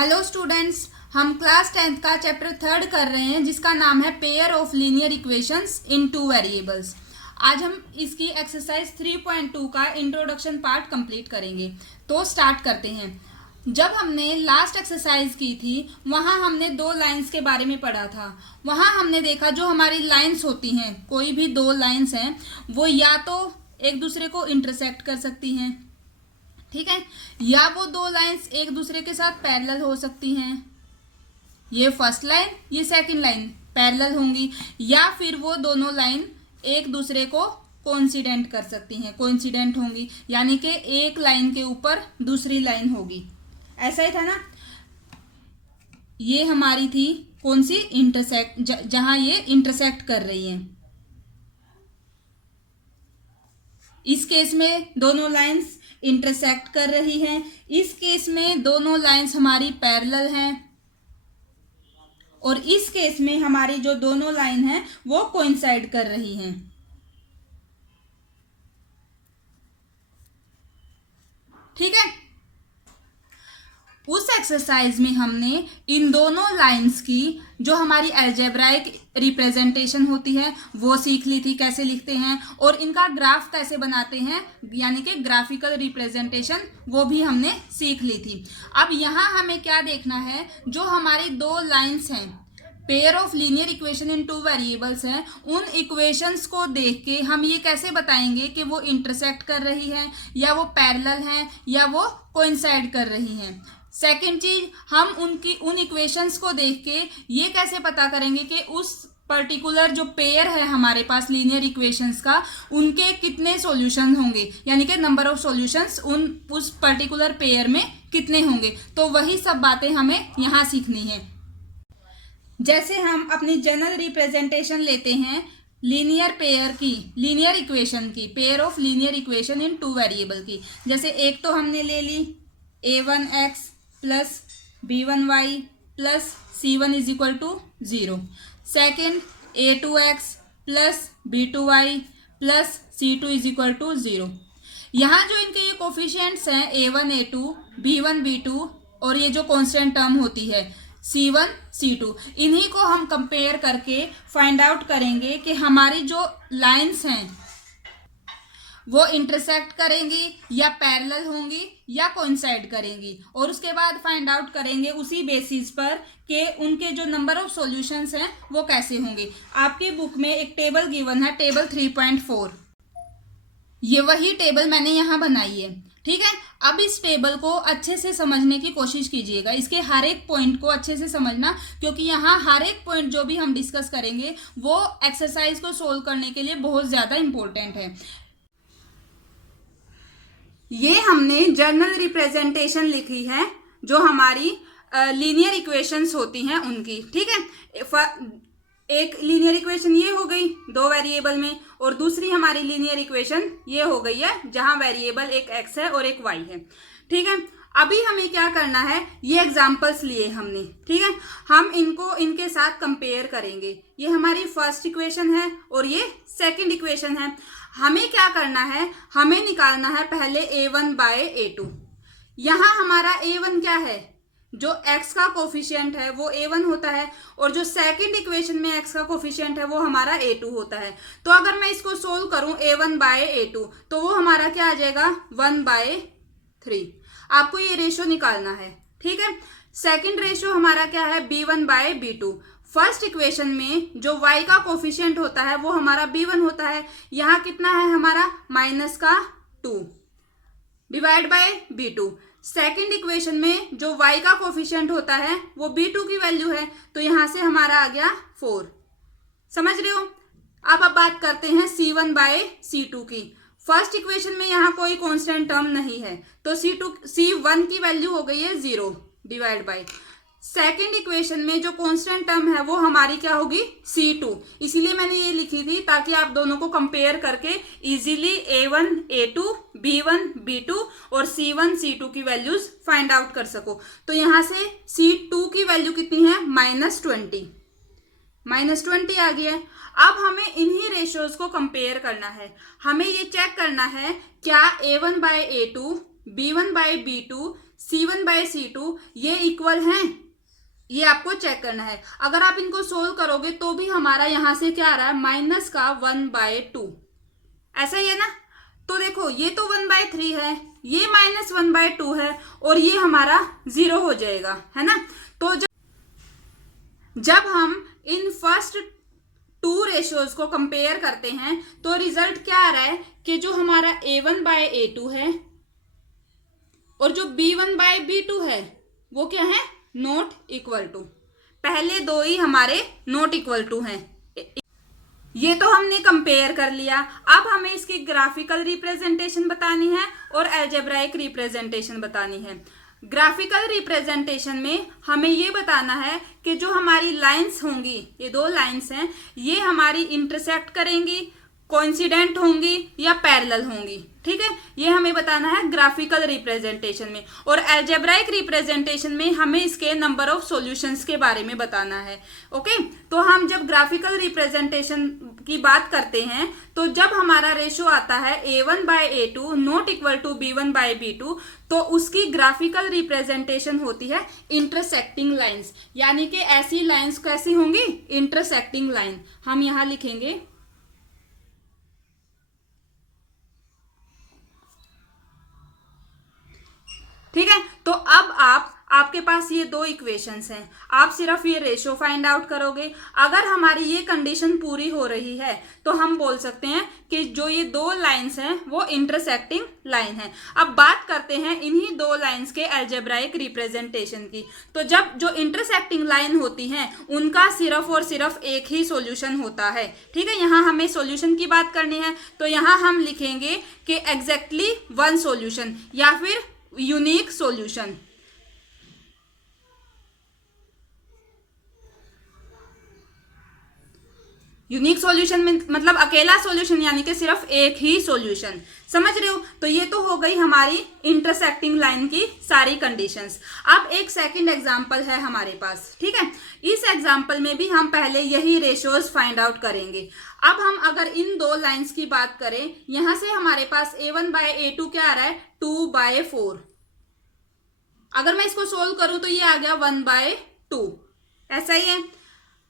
Hello students, हम class 10th का chapter 3 कर रहे हैं जिसका नाम है pair of linear equations in two variables. आज हम इसकी एक्सरसाइज 3.2 का इंट्रोडक्शन पार्ट कंप्लीट करेंगे। तो स्टार्ट करते हैं। जब हमने लास्ट एक्सरसाइज की थी वहाँ हमने दो लाइंस के बारे में पढ़ा था। वहाँ हमने देखा जो हमारी लाइंस होती हैं, कोई भी दो लाइंस हैं, वो या तो एक दूसरे को इंटरसेक्ट कर सकती हैं, ठीक है, या वो दो लाइंस एक दूसरे के साथ पैरेलल हो सकती हैं। ये फर्स्ट लाइन, ये सेकंड लाइन पैरेलल होंगी, या फिर वो दोनों लाइन एक दूसरे को कोइंसिडेंट कर सकती हैं, कोइंसिडेंट होंगी, यानी कि एक लाइन के ऊपर दूसरी लाइन होगी। ऐसा ही था ना। ये हमारी थी कौन सी, इंटरसेक्ट, जहां ये इंटरसेक्ट कर रही हैं। इस केस में दोनों लाइंस इंटरसेक्ट कर रही हैं। इस केस में दोनों लाइंस हमारी पैरेलल हैं, और इस केस में हमारी जो दोनों लाइन हैं वो कोइंसाइड कर रही हैं। ठीक है। उस एक्सरसाइज में हमने इन दोनों लाइंस की जो हमारी अलजेब्राइक रिप्रेजेंटेशन होती है वो सीख ली थी, कैसे लिखते हैं, और इनका ग्राफ कैसे बनाते हैं, यानी कि ग्राफिकल रिप्रेजेंटेशन, वो भी हमने सीख ली थी। अब यहाँ हमें क्या देखना है, जो हमारी दो लाइंस हैं, pair of linear equation in two variables हैं, उन इक्वेशंस को देख के हम ये कैसे बताएंगे कि वो इंटरसेक्ट कर रही हैं, या वो पैरेलल हैं, या वो कोइंसाइड कर रही हैं। सेकेंड चीज, हम उन इक्वेशंस को देख के ये कैसे पता करेंगे कि उस पर्टिकुलर जो पेयर है हमारे पास लीनियर इक्वेशंस का, उनके कितने सॉल्यूशन होंगे, यानी कि नंबर ऑफ सॉल्यूशंस उस पर्टिकुलर पेयर में कितने होंगे। तो वही सब बातें हमें यहाँ सीखनी है। जैसे हम अपनी जनरल रिप्रेजेंटेशन लेते हैं लीनियर पेयर की, लीनियर इक्वेशन की, pair of linear equation in two variable की। जैसे एक तो हमने ले ली a1x plus b1y plus c1 is equal to 0। Second a2x plus b2y plus c2 is equal to 0। यहाँ जो इनके ये कोफिशिएंट्स हैं a1 a2 b1 b2 और ये जो कांस्टेंट टर्म होती है c1 c2, इन्हीं को हम कंपेयर करके फाइंड आउट करेंगे कि हमारी जो लाइंस हैं वो इंटरसेक्ट करेंगी या पैरेलल होंगी या कोइंसाइड करेंगी, और उसके बाद फाइंड आउट करेंगे उसी बेसिस पर कि उनके जो नंबर ऑफ सॉल्यूशंस हैं वो कैसे होंगे। आपकी बुक में एक टेबल गिवन है, टेबल 3.4, ये वही टेबल मैंने यहाँ बनाई है। ठीक है। अब इस टेबल को अच्छे से समझने की कोशिश कीजिएगा, इसके हर एक पॉइंट को अच्छे से समझना, क्योंकि यहाँ हर एक पॉइंट जो भी हम डिस्कस करेंगे वो एक्सरसाइज को सोल्व करने के लिए बहुत ज़्यादा इंपॉर्टेंट है। ये हमने जर्नल रिप्रेजेंटेशन लिखी है जो हमारी लीनियर इक्वेशंस होती हैं उनकी। ठीक है। एक लीनियर इक्वेशन ये हो गई दो वेरिएबल में, और दूसरी हमारी लीनियर इक्वेशन ये हो गई है जहां वेरिएबल एक x है और एक y है। ठीक है। अभी हमें क्या करना है, ये एग्जांपल्स लिए हमने, ठीक है, हम इनको इनके साथ कंपेयर करेंगे। ये हमारी फर्स्ट इक्वेशन है और ये सेकंड इक्वेशन है। हमें क्या करना है, हमें निकालना है पहले a1 बाय a2। यहाँ हमारा a1 क्या है, जो x का कोफिशिएंट है वो a1 होता है, और जो सेकंड इक्वेशन में x का कोफिशिएंट है वो हमारा a2 होता है। तो अगर मैं इसको सोल्व करूं a1 बाय a2 तो वो हमारा क्या आ जाएगा 1/3। आपको ये रेशो निकालना है। ठीक है। सेकंड रेशो हमारा क्या है, b1 bye b2। First equation में जो y का कोफिशिएंट होता है वो हमारा b1 होता है, यहाँ कितना है हमारा -2 divide by b2। Second equation में जो y का कोफिशिएंट होता है वो b2 की वैल्यू है, तो यहां से हमारा आ गया 4। समझ रहे हो। अब बात करते हैं c1 बाय c2 की। फर्स्ट इक्वेशन में यहाँ कोई कांस्टेंट टर्म नहीं है, तो c1 की वैल्यू हो गई है 0 डिवाइड बाय सेकेंड इक्वेशन में जो कांस्टेंट टर्म है वो हमारी क्या होगी c2। इसीलिए मैंने ये लिखी थी ताकि आप दोनों को कंपेयर करके easily a1 a2 b1 b2 और c1 c2 की वैल्यूज फाइंड आउट कर सको। तो यहाँ से c2 की वैल्यू कितनी है, -20 आ गया है। अब हमें इन्हीं रेशियोज को कंपेयर करना है। हमें ये चेक करना है क्या a1 bye a2 B1/B2, C1/C2 ये इक्वल हैं, ये आपको चेक करना है। अगर आप इनको सोल्व करोगे तो भी हमारा यहां से क्या आ रहा है, माइनस का 1/2, ऐसा ही है ना। तो देखो ये तो 1/3 है, ये -1/2 है, और ये हमारा 0 हो जाएगा, है ना। तो जब हम इन फर्स्ट 2 रेशियोज को कंपेयर करते हैं तो रिजल्ट क्या आ रहा है कि जो हमारा A1/A2 है और जो B1/B2 है वो क्या है, नॉट इक्वल टू। पहले 2 ही हमारे नॉट इक्वल टू हैं। ये तो हमने कंपेयर कर लिया। अब हमें इसकी ग्राफिकल रिप्रेजेंटेशन बतानी है और अलजेब्राइक रिप्रेजेंटेशन बतानी है। ग्राफिकल रिप्रेजेंटेशन में हमें ये बताना है कि जो हमारी लाइंस होंगी, ये 2 लाइंस हैं, ये हमारी इंटरसेक्ट करेंगी, कोइंसिडेंट होंगी या पैरेलल होंगी, ठीक है। ये हमें बताना है ग्राफिकल रिप्रेजेंटेशन में। और अलजेब्राइक रिप्रेजेंटेशन में हमें इसके नंबर ऑफ सॉल्यूशंस के बारे में बताना है। ओके, तो हम जब ग्राफिकल रिप्रेजेंटेशन की बात करते हैं तो जब हमारा रेशो आता है A1/A2 not equal to B1/B2, तो उसकी ग्राफिकल रिप्रेजेंटेशन होती है इंटरसेक्टिंग लाइंस, यानी कि ऐसी लाइंस कैसी होंगी, इंटरसेक्टिंग लाइन। हम यहां लिखेंगे ठीक है। तो अब आपके पास ये 2 इक्वेशंस हैं, आप सिर्फ ये रेशो फाइंड आउट करोगे। अगर हमारी ये कंडीशन पूरी हो रही है तो हम बोल सकते हैं कि जो ये 2 लाइंस हैं वो इंटरसेक्टिंग लाइन है। अब बात करते हैं इन्हीं 2 लाइंस के अलजेब्राइक रिप्रेजेंटेशन की। तो जब जो इंटरसेक्टिंग लाइन होती हैं उनका सिर्फ और सिर्फ एक ही सॉल्यूशन होता है, ठीक है। यहाँ हमें सॉल्यूशन की बात करनी है तो यहाँ हम लिखेंगे कि एग्जैक्टली 1 सॉल्यूशन या फिर यूनिक सॉल्यूशन। यूनिक सॉल्यूशन में मतलब अकेला सॉल्यूशन, यानी कि सिर्फ एक ही सॉल्यूशन, समझ रहे हो। तो ये तो हो गई हमारी इंटरसेक्टिंग लाइन की सारी कंडीशंस। अब एक सेकंड एग्जांपल है हमारे पास, ठीक है। इस एग्जांपल में भी हम पहले यही रेशियोज फाइंड आउट करेंगे। अब हम अगर इन 2 लाइंस की बात करें, यहां से हमारे पास A1/A2 क्या आ रहा है, 2/4। अगर मैं इसको सोल्व करूं तो ये आ गया 1/2, ऐसा ही है।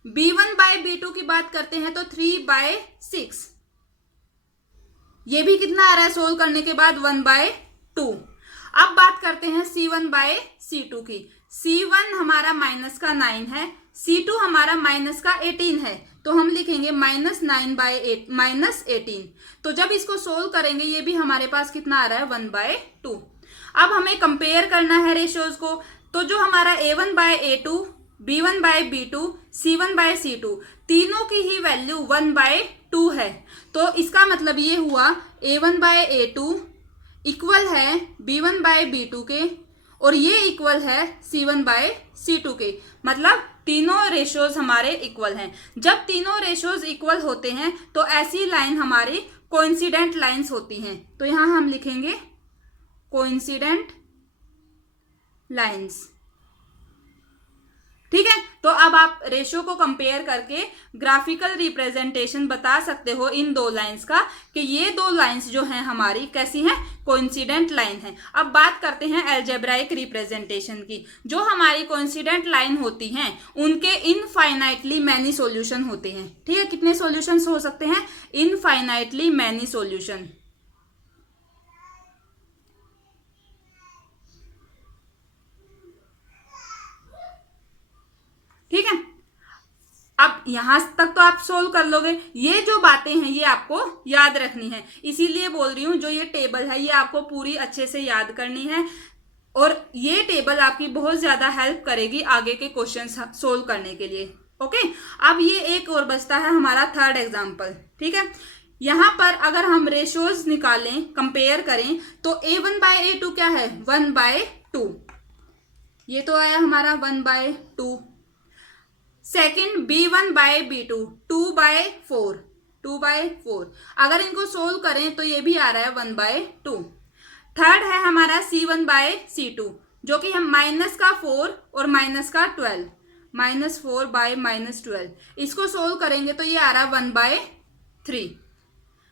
B1/B2 की बात करते हैं तो 3/6, ये भी कितना आ रहा है सोल्व करने के बाद, 1/2। अब बात करते हैं C1/C2 की। C1 हमारा -9 है, C2 हमारा -18 है, तो हम लिखेंगे -9/8 तो जब इसको सोल्व करेंगे ये भी हमारे पास कितना आ रहा है, 1/2। अब हमें कंपेयर करना है रेशियोज को। तो जो हमारा A1/A2, B1/B2, C1/C2 तीनों की ही वैल्यू 1/2 है। तो इसका मतलब ये हुआ A1/A2 इक्वल है B1/B2 के और ये इक्वल है C1/C2 के। मतलब तीनों रेशियोज हमारे इक्वल हैं। जब तीनों रेशियोज इक्वल होते हैं तो ऐसी लाइन हमारी कोइंसिडेंट लाइंस होती हैं। तो यहां हम लिखेंगे कोइंसिडेंट लाइंस, ठीक है। तो अब आप रेशियो को कंपेयर करके ग्राफिकल रिप्रेजेंटेशन बता सकते हो इन 2 लाइंस का कि ये 2 लाइंस जो हैं हमारी कैसी हैं, कोइंसिडेंट लाइन है। अब बात करते हैं अलजेब्राइक रिप्रेजेंटेशन की। जो हमारी कोइंसिडेंट लाइन होती हैं उनके इनफाइनाइटली मैनी सॉल्यूशन होते हैं, ठीक है। कितने सॉल्यूशंस हो सकते हैं, इनफाइनाइटली मैनी सॉल्यूशन, ठीक है। अब यहां तक तो आप सोल्व कर लोगे। ये जो बातें हैं ये आपको याद रखनी है, इसीलिए बोल रही हूं जो ये टेबल है ये आपको पूरी अच्छे से याद करनी है और ये टेबल आपकी बहुत ज्यादा हेल्प करेगी आगे के क्वेश्चन सोल्व करने के लिए। ओके, अब ये एक और बचता है हमारा 3rd एग्जाम्पल, ठीक है। यहां पर अगर हम रेशियोज निकालें, कंपेयर करें तो A1/A2 क्या है, 1/2, ये तो आया हमारा 1/2। सेकेंड B1/B2 2/4, अगर इनको सोल्व करें तो ये भी आ रहा है 1/2। थर्ड है हमारा C1/C2 जो कि हम -4 और -12, -4/-12, इसको सोल्व करेंगे तो ये आ रहा है 1/3।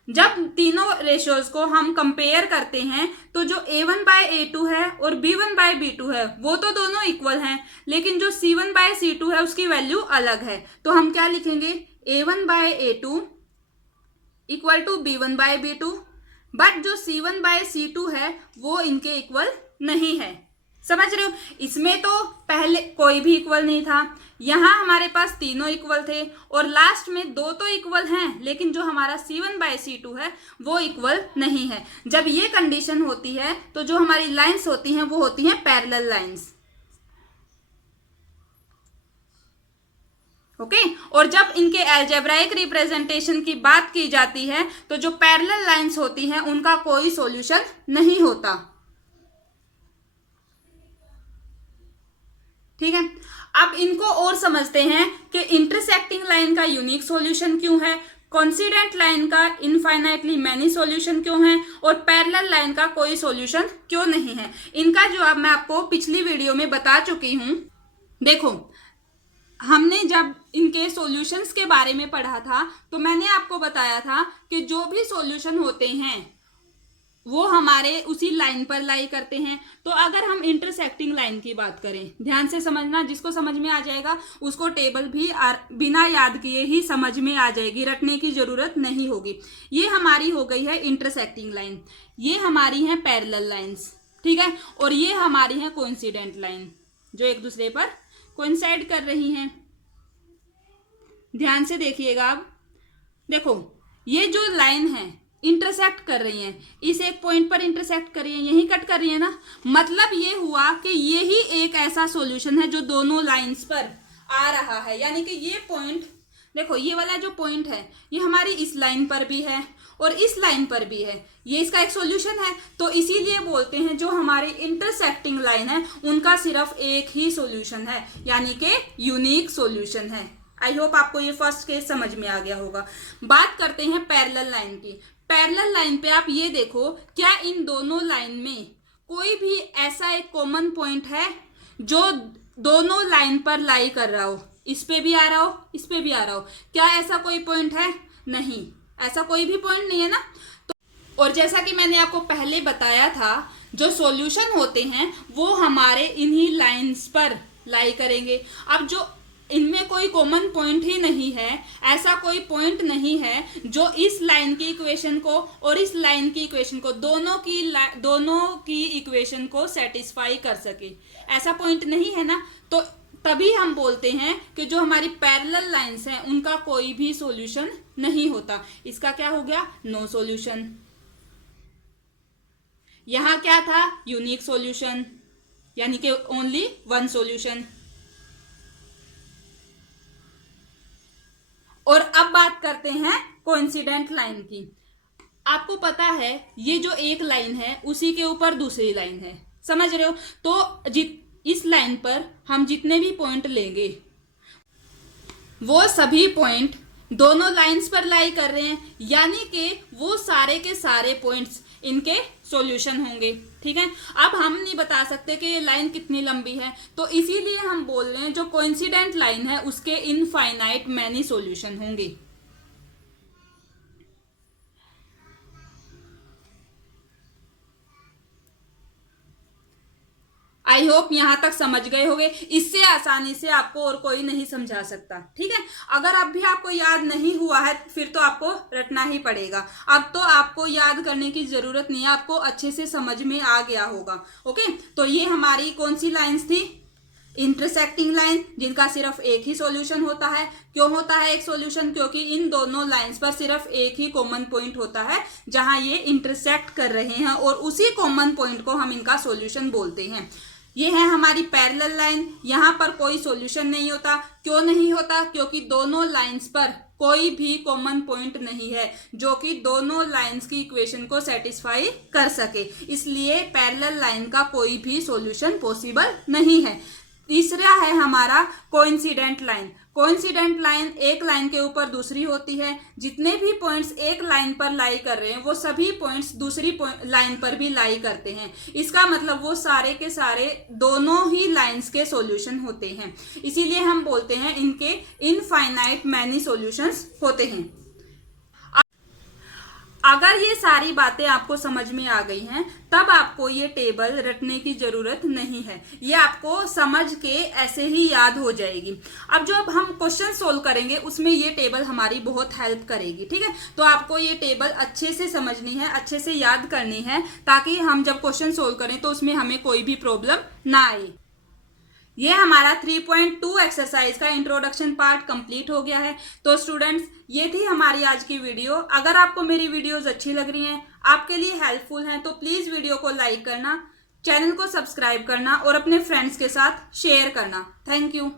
जब तीनों रेशियोज को हम कंपेयर करते हैं तो जो A1/A2 है और B1/B2 है वो तो दोनों इक्वल हैं, लेकिन जो C1/C2 है उसकी वैल्यू अलग है। तो हम क्या लिखेंगे, A1/A2 equal to B1/B2, but जो C1/C2 है वो इनके इक्वल नहीं है। समझ रहे हो, इसमें तो पहले कोई भी इक्वल नहीं था, यहाँ हमारे पास तीनों इक्वल थे और लास्ट में दो तो इक्वल हैं, लेकिन जो हमारा C1/C2 है वो इक्वल नहीं है। जब ये कंडीशन होती है तो जो हमारी लाइंस होती हैं वो होती हैं पैरेलल लाइंस। ओके और जब इनके अलजेब्राइक रिप्रेजेंटेशन की बात की जाती है तो जो पैरेलल लाइंस होती हैं उनका कोई सॉल्यूशन नहीं होता। ठीक है, अब इनको और समझते हैं कि इंटरसेक्टिंग लाइन का यूनिक सॉल्यूशन क्यों है, कोइंसिडेंट लाइन का इनफाइनाइटली मैनी सॉल्यूशन क्यों है और पैरेलल लाइन का कोई सॉल्यूशन क्यों नहीं है। इनका जवाब मैं आपको पिछली वीडियो में बता चुकी हूं। देखो, हमने जब इनके सॉल्यूशंस के बारे में पढ़ा था तो मैंने आपको बताया था कि जो भी सॉल्यूशन होते हैं वो हमारे उसी लाइन पर लाई करते हैं। तो अगर हम इंटरसेक्टिंग लाइन की बात करें, ध्यान से समझना, जिसको समझ में आ जाएगा उसको टेबल भी बिना याद किए ही समझ में आ जाएगी, रटने की जरूरत नहीं होगी। ये हमारी हो गई है इंटरसेक्टिंग लाइन, ये हमारी है पैरेलल लाइंस, ठीक है, और ये हमारी है कोइंसिडेंट लाइन जो एक दूसरे पर कोइंसाइड कर रही हैं। ध्यान से देखिएगा, अब देखो ये जो लाइन है इंटरसेक्ट कर रही हैं, इस एक पॉइंट पर इंटरसेक्ट कर रही हैं, यही कट कर रही है ना, मतलब ये हुआ कि ये ही एक ऐसा सॉल्यूशन है जो दोनों लाइंस पर आ रहा है। यानी कि ये पॉइंट देखो, ये वाला जो पॉइंट है ये हमारी इस लाइन पर भी है और इस लाइन पर भी है, ये इसका एक सॉल्यूशन है। तो इसीलिए बोलते हैं जो हमारी इंटरसेक्टिंग लाइन है उनका सिर्फ एक ही सॉल्यूशन है, यानी कि यूनिक सॉल्यूशन है। आई होप आपको ये फर्स्ट केस समझ में आ गया होगा। बात करते हैं पैरेलल लाइन की। पैरेलल लाइन पे आप ये देखो, क्या इन दोनों लाइन में कोई भी ऐसा एक कॉमन पॉइंट है जो दोनों लाइन पर लाई कर रहा हो, इस पे भी आ रहा हो, इस पे भी आ रहा हो? क्या ऐसा कोई पॉइंट है? नहीं, ऐसा कोई भी पॉइंट नहीं है ना। तो और जैसा कि मैंने आपको पहले बताया था, जो सॉल्यूशन होते हैं वो हमारे इन्हीं लाइंस पर लाई करेंगे। अब जो इनमें कोई कॉमन पॉइंट ही नहीं है, ऐसा कोई पॉइंट नहीं है जो इस लाइन की इक्वेशन को और इस लाइन की इक्वेशन को दोनों की इक्वेशन को सेटिस्फाई कर सके, ऐसा पॉइंट नहीं है ना। तो तभी हम बोलते हैं कि जो हमारी पैरेलल लाइंस हैं उनका कोई भी सॉल्यूशन नहीं होता। इसका क्या हो गया? No solution. यहां क्या था? यूनिक सॉल्यूशन, यानी कि ओनली वन सॉल्यूशन। और अब बात करते हैं कोइंसिडेंट लाइन की। आपको पता है ये जो एक लाइन है उसी के ऊपर दूसरी लाइन है, समझ रहे हो? तो इस लाइन पर हम जितने भी पॉइंट लेंगे वो सभी पॉइंट दोनों लाइंस पर लाई कर रहे हैं, यानी कि वो सारे के सारे पॉइंट्स इनके सॉल्यूशन होंगे। ठीक है, अब हम नहीं बता सकते कि ये लाइन कितनी लंबी है, तो इसीलिए हम बोल रहे हैं जो कोइंसिडेंट लाइन है उसके इनफाइनाइट मैनी सॉल्यूशन होंगे। आई होप यहां तक समझ गए होंगे। इससे आसानी से आपको और कोई नहीं समझा सकता। ठीक है, अगर अब भी आपको याद नहीं हुआ है फिर तो आपको रटना ही पड़ेगा। अब तो आपको याद करने की जरूरत नहीं है, आपको अच्छे से समझ में आ गया होगा। ओके, तो ये हमारी कौन सी लाइंस थी? इंटरसेक्टिंग लाइन, जिनका सिर्फ एक ही सॉल्यूशन होता है। क्यों होता है एक सॉल्यूशन? क्योंकि इन दोनों लाइंस पर सिर्फ एक ही कॉमन पॉइंट होता है जहां ये इंटरसेक्ट कर रहे हैं और उसी कॉमन पॉइंट को हम इनका सॉल्यूशन बोलते हैं। ये है हमारी पैरेलल लाइन, यहाँ पर कोई सॉल्यूशन नहीं होता। क्यों नहीं होता? क्योंकि दोनों लाइंस पर कोई भी कॉमन पॉइंट नहीं है जो कि दोनों लाइंस की इक्वेशन को सेटिस्फाई कर सके, इसलिए पैरेलल लाइन का कोई भी सॉल्यूशन पॉसिबल नहीं है। तीसरा है हमारा कोइंसिडेंट लाइन। कोइंसिडेंट लाइन एक लाइन के ऊपर दूसरी होती है। जितने भी पॉइंट्स एक लाइन पर लाई कर रहे हैं वो सभी पॉइंट्स दूसरी लाइन पर भी लाई करते हैं। इसका मतलब वो सारे के सारे दोनों ही लाइंस के सॉल्यूशन होते हैं, इसीलिए हम बोलते हैं इनके इनफाइनाइट मैनी सॉल्यूशंस होते हैं। अगर ये सारी बातें आपको समझ में आ गई हैं तब आपको ये टेबल रटने की जरूरत नहीं है, ये आपको समझ के ऐसे ही याद हो जाएगी। अब जब हम क्वेश्चन सोल्व करेंगे उसमें ये टेबल हमारी बहुत हेल्प करेगी, ठीक है। तो आपको ये टेबल अच्छे से समझनी है, अच्छे से याद करनी है, ताकि हम जब क्वेश्चन सोल्व करें तो उसमें हमें कोई भी प्रॉब्लम ना आए। ये हमारा 3.2 एक्सरसाइज का इंट्रोडक्शन पार्ट कंप्लीट हो गया है। तो स्टूडेंट्स, ये थी हमारी आज की वीडियो। अगर आपको मेरी वीडियोस अच्छी लग रही हैं, आपके लिए हेल्पफुल हैं, तो प्लीज वीडियो को लाइक करना, चैनल को सब्सक्राइब करना और अपने फ्रेंड्स के साथ शेयर करना। Thank you.